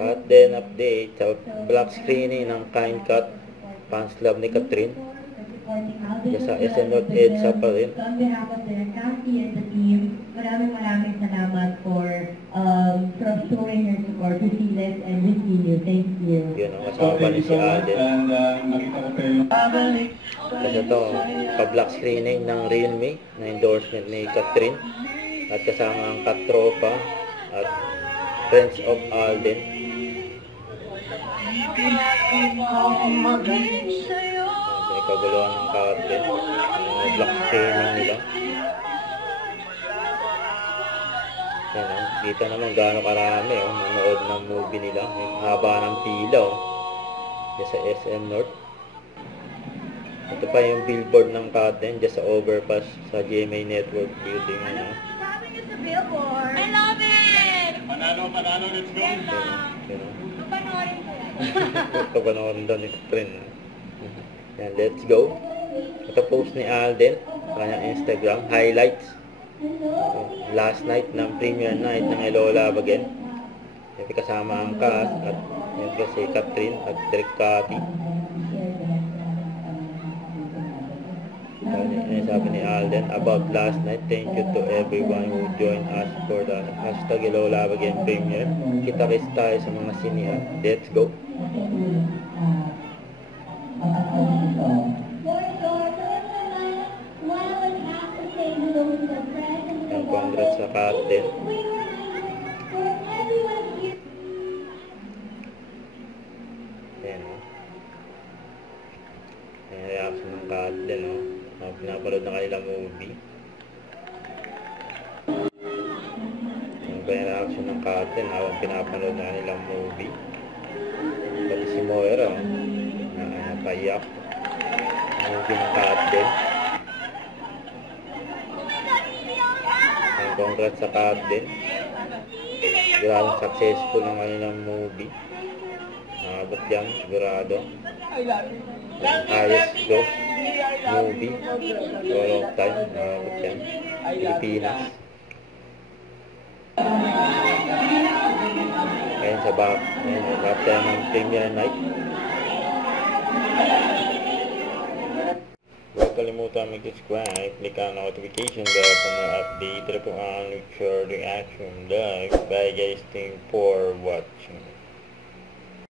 At then update sa black screening ng Kind Cut Fans Love ni Catherine. Sa SM North EDSA pa rin. So on behalf of the county and the team, maraming salamat for showing your support to Silas and Virginio. Thank you. Yun ang kasama pa ni si Alden. Kasi ito, pa-black screening ng Realme na endorsement ni Catherine. At kasama ang Katropa at Friends of Alden. May kaguluhan ng Catherine. Ang black screening nila. Yan o, kita naman gaano karami nanood ng movie nila. May haba ng pila dyan sa SM North. Ito pa yung billboard ng Catherine dyan sa overpass sa GMA Network building. Billboard. I love it! Panalo, let's go! Panoorin ko. Panoorin daw ni Catherine. Yan, let's go. Ito post ni Alden sa kanyang Instagram, highlights. Last night ng premiere night ng Hello Love Again. Yan, kasama ang cast at yan si Catherine at Derek Cathy. Sabi ni Alden, about last night, thank you to everyone who joined us for the hashtag Hello Love Again premiere. Kita-kits tayo sa mga sinihan. Let's go! And congrats sa Catherine. Ayan o. Ayan reaction ng Catherine o. Pinapanood na kanilang movie. Yung ba yung reaction ng Catherine habang pinapanood na kanilang movie. Pati si Moira na payak. Movie ng Catherine. And congrats sa Catherine. Sigurado successful ang kanilang movie. Nakabot yan, sigurado. Highest gross movie all of time. Nakabot yan. Pilipinas. Ayan sa back. Ayan, after ng premiere night. Huwag kalimutan mag-subscribe, click ang notification bell for more update. Try po ang share reaction live. Bye guys, thank you for watching.